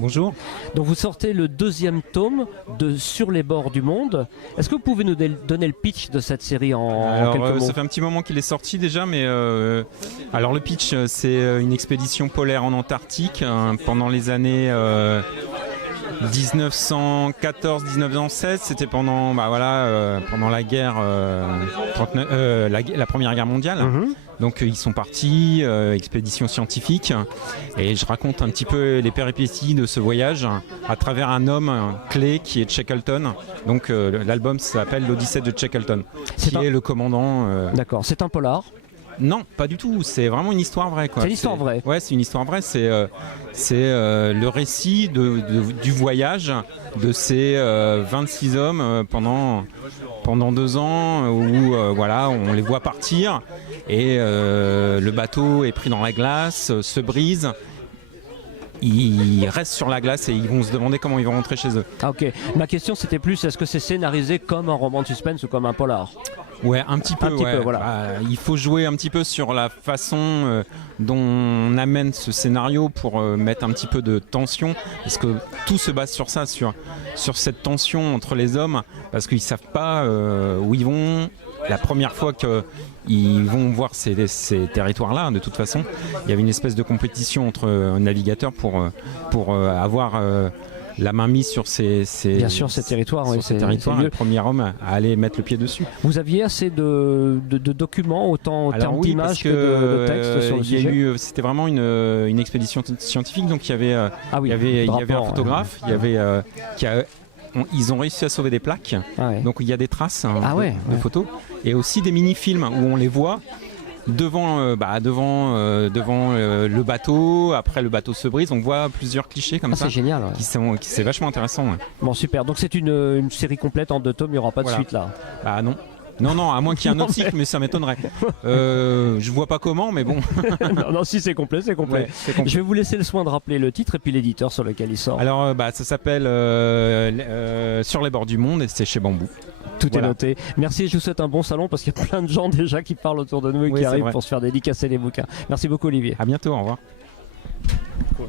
Bonjour. Donc vous sortez le deuxième tome de Sur les bords du monde. Est-ce que vous pouvez nous donner le pitch de cette série en quelques mots? Ça fait un petit moment qu'il est sorti déjà, mais alors le pitch, c'est une expédition polaire en Antarctique pendant les années 1914-1916. C'était pendant, pendant la guerre, la Première Guerre mondiale. Donc ils sont partis, expédition scientifique, et je raconte un petit peu les péripéties de ce voyage à travers un homme clé qui est Shackleton. Donc l'album s'appelle l'Odyssée de Shackleton, qui est le commandant. D'accord, c'est un polar? Non, pas du tout, c'est vraiment une histoire vraie. C'est une histoire vraie? Ouais, c'est une histoire vraie, c'est le récit du voyage de ces 26 hommes pendant 2 ans où on les voit partir et le bateau est pris dans la glace, se brise. Ils restent sur la glace et ils vont se demander comment ils vont rentrer chez eux. Ah, ok. Ma question c'était plus, est-ce que c'est scénarisé comme un roman de suspense ou comme un polar? Ouais, un petit peu. Voilà. Il faut jouer un petit peu sur la façon dont on amène ce scénario pour mettre un petit peu de tension, parce que tout se base sur ça, sur cette tension entre les hommes, parce qu'ils savent pas où ils vont. La première fois qu'ils vont voir ces territoires-là, de toute façon, il y avait une espèce de compétition entre navigateurs pour avoir la main mise sur ces territoires. Le premier homme à aller mettre le pied dessus. Vous aviez assez de documents, autant en termes d'images que de textes sur le sujet? C'était vraiment une expédition scientifique, donc il y avait un photographe, ils ont réussi à sauver des plaques, donc il y a des traces de photos, et aussi des mini-films où on les voit devant le bateau. Après le bateau se brise, on voit plusieurs clichés comme ça. C'est génial. C'est vachement intéressant. Bon, super, donc c'est une série complète en 2 tomes, il n'y aura pas de suite là? Bah non. Non, à moins qu'il y ait un autre cycle, mais ça m'étonnerait. Je vois pas comment, mais bon. non, si c'est complet, c'est complet. Ouais, c'est complet. Je vais vous laisser le soin de rappeler le titre et puis l'éditeur sur lequel il sort. Alors, ça s'appelle Sur les bords du monde, et c'est chez Bambou. Tout est noté. Merci, je vous souhaite un bon salon, parce qu'il y a plein de gens déjà qui parlent autour de nous et qui arrivent pour se faire dédicacer les bouquins. Merci beaucoup, Olivier. À bientôt, au revoir. Cool.